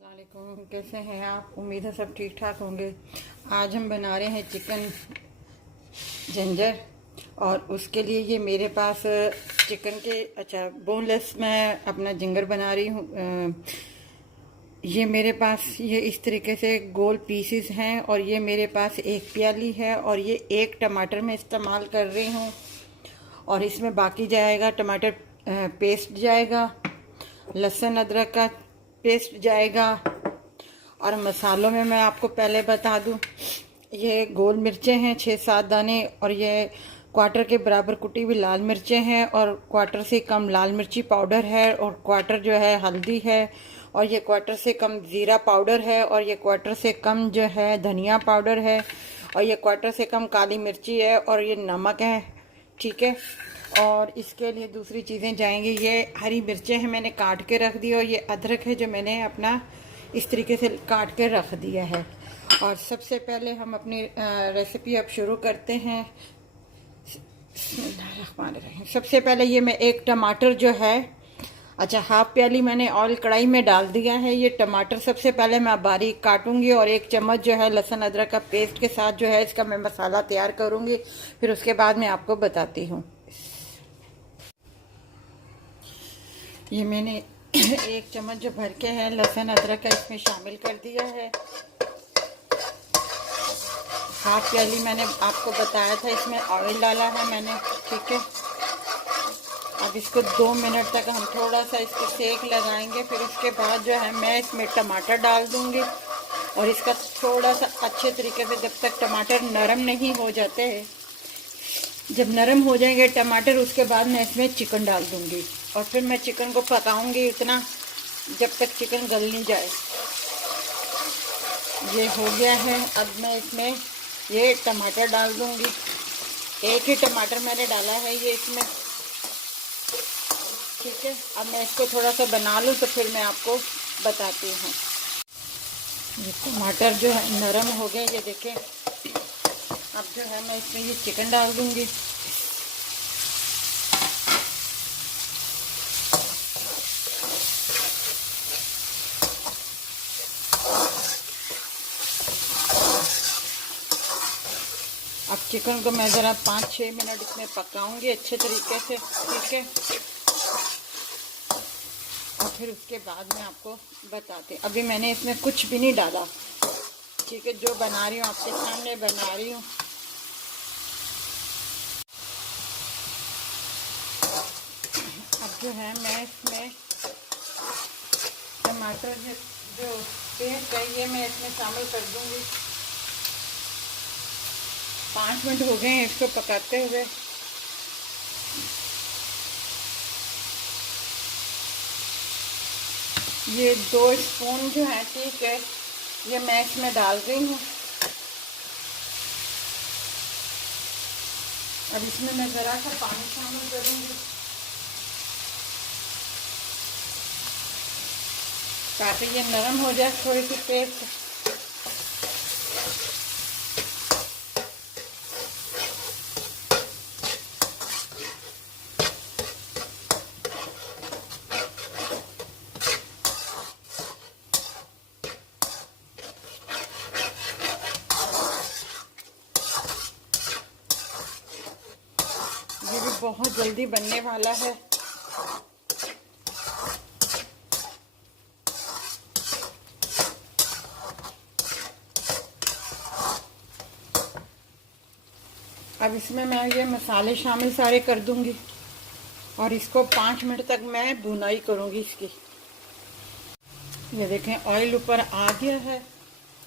अस्सलाम वालेकुम, कैसे हैं आप? उम्मीद है सब ठीक ठाक होंगे। आज हम बना रहे हैं चिकन जिंजर और उसके लिए ये मेरे पास चिकन के बोनलेस मैं अपना जिंगर बना रही हूँ। ये मेरे पास ये इस तरीके से गोल पीसेस हैं और ये मेरे पास एक प्याली है और ये एक टमाटर मैं इस्तेमाल कर रही हूँ और इसमें बाकी जाएगा टमाटर पेस्ट जाएगा, लहसुन अदरक का पेस्ट जाएगा और मसालों में मैं आपको पहले बता दूं, ये गोल मिर्चें हैं 6-7 दाने और ये क्वार्टर के बराबर कुटी हुई लाल मिर्चें हैं और क्वार्टर से कम लाल मिर्ची पाउडर है और क्वार्टर जो है हल्दी है और ये क्वार्टर से कम ज़ीरा पाउडर है और ये क्वार्टर से कम जो है धनिया पाउडर है और ये क्वार्टर से कम काली मिर्ची है और ये नमक है। ठीक है, और इसके लिए दूसरी चीज़ें जाएंगी, ये हरी मिर्चें हैं मैंने काट के रख दी और ये अदरक है जो मैंने अपना इस तरीके से काट के रख दिया है। और सबसे पहले हम अपनी रेसिपी अब शुरू करते हैं। सबसे पहले ये मैं एक टमाटर जो है हाफ प्याली मैंने ऑयल कढ़ाई में डाल दिया है। ये टमाटर सबसे पहले मैं बारीक काटूंगी और 1 चम्मच जो है लहसुन अदरक का पेस्ट के साथ जो है इसका मैं मसाला तैयार करूंगी, फिर उसके बाद मैं आपको बताती हूँ। ये मैंने 1 चम्मच जो भर के है लहसुन अदरक का इसमें शामिल कर दिया है। हाफ प्याली मैंने आपको बताया था इसमें ऑयल डाला है मैंने। ठीक है, अब इसको 2 मिनट तक हम थोड़ा सा इसको सेक लगाएंगे, फिर उसके बाद जो है मैं इसमें टमाटर डाल दूंगी और इसका थोड़ा सा अच्छे तरीके से जब तक टमाटर नरम नहीं हो जाते हैं, जब नरम हो जाएंगे टमाटर उसके बाद मैं इसमें चिकन डाल दूंगी और फिर मैं चिकन को पकाऊंगी इतना जब तक चिकन गल नहीं जाए। ये हो गया है, अब मैं इसमें ये टमाटर डाल दूंगी। एक ही टमाटर मैंने डाला है ये इसमें। ठीक है, अब मैं इसको थोड़ा सा बना लूँ तो फिर मैं आपको बताती हूँ। ये टमाटर जो है नरम हो गए, ये देखें। अब जो है मैं इसमें ये चिकन डाल दूंगी। अब चिकन को मैं ज़रा 5-6 मिनट इसमें पकाऊंगी अच्छे तरीके से। ठीक है, और फिर उसके बाद मैं आपको बताती हूँ। अभी मैंने इसमें कुछ भी नहीं डाला। ठीक है, जो बना रही हूँ आपके सामने बना रही हूँ। अब जो है मैं इसमें टमाटर जो पेस्ट है ये मैं इसमें शामिल कर दूंगी। 5 मिनट हो गए हैं इसको पकाते हुए। ये 2 स्पून जो है, ठीक है, ये मैं इसमें डाल रही हूँ। अब इसमें मैं ज़रा सा पानी शामिल करूँगी ताकि ये नरम हो जाए थोड़ी सी पेस्ट। ये भी बहुत जल्दी बनने वाला है। अब इसमें मैं ये मसाले शामिल सारे कर दूंगी और इसको 5 मिनट तक मैं भुनाई करूंगी इसकी। ये देखें ऑयल ऊपर आ गया है।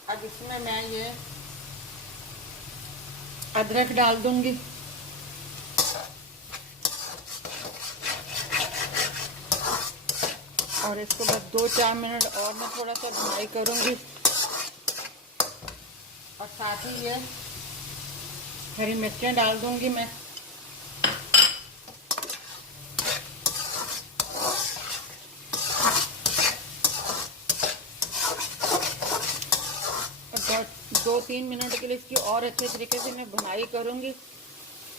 अब इसमें मैं ये अदरक डाल दूंगी और इसको बस 2-4 मिनट और मैं थोड़ा सा भुनाई करूंगी और साथ ही ये हरी मिर्चें डाल दूंगी मैं। और 2-3 मिनट के लिए इसकी और अच्छे तरीके से मैं भुनाई करूंगी।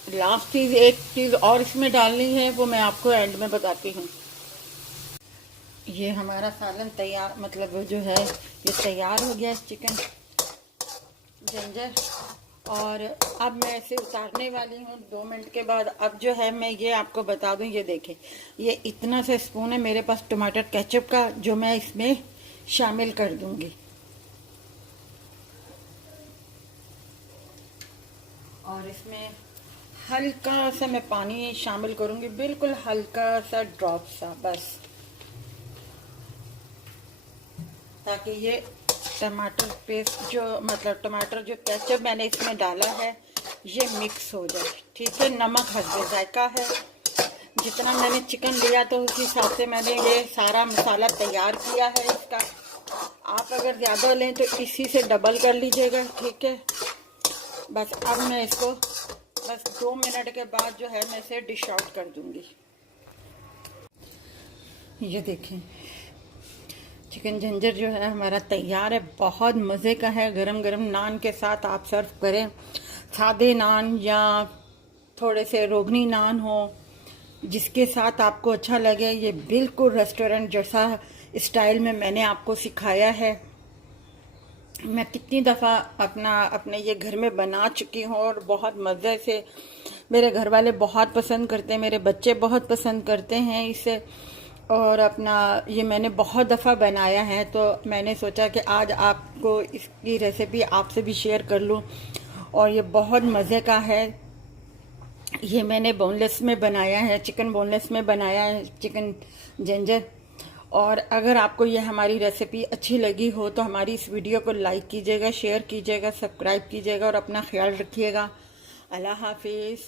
लास्ट चीज़ एक चीज़ और इसमें डालनी है, वो मैं आपको एंड में बताती हूँ। ये हमारा सालन तैयार, मतलब जो है ये तैयार हो गया है चिकन जिंजर। और अब मैं इसे उतारने वाली हूँ 2 मिनट के बाद। अब जो है मैं ये आपको बता दूँ, ये देखें, ये इतना सा स्पून है मेरे पास टमाटर केचप का, जो मैं इसमें शामिल कर दूंगी। और इसमें हल्का सा मैं पानी शामिल करूंगी, बिल्कुल हल्का सा ड्रॉप सा बस, ताकि ये टमाटर पेस्ट जो, मतलब टमाटर जो केचप मैंने इसमें डाला है ये मिक्स हो जाए। ठीक है, नमक हस्बे जायका है। जितना मैंने चिकन लिया तो उस हिसाब से मैंने ये सारा मसाला तैयार किया है इसका। आप अगर ज़्यादा लें तो इसी से डबल कर लीजिएगा। ठीक है, बस अब मैं इसको बस 2 मिनट के बाद जो है मैं इसे डिश आउट कर दूंगी। ये देखें, चिकन जिंजर जो है हमारा तैयार है, बहुत मज़े का है। गरम गरम नान के साथ आप सर्व करें, सादे नान या थोड़े से रोगनी नान हो, जिसके साथ आपको अच्छा लगे। ये बिल्कुल रेस्टोरेंट जैसा स्टाइल में मैंने आपको सिखाया है। मैं कितनी दफ़ा अपने ये घर में बना चुकी हूँ और बहुत मज़े से मेरे घर वाले बहुत पसंद करते हैं, मेरे बच्चे बहुत पसंद करते हैं इसे। और ये मैंने बहुत दफ़ा बनाया है, तो मैंने सोचा कि आज आपको इसकी रेसिपी आपसे भी शेयर कर लूँ। और ये बहुत मज़े का है। ये मैंने बोनलेस में बनाया है, चिकन बोनलेस में बनाया है चिकन जिंजर। और अगर आपको ये हमारी रेसिपी अच्छी लगी हो तो हमारी इस वीडियो को लाइक कीजिएगा, शेयर कीजिएगा, सब्सक्राइब कीजिएगा और अपना ख्याल रखिएगा। अल्लाह हाफिज़।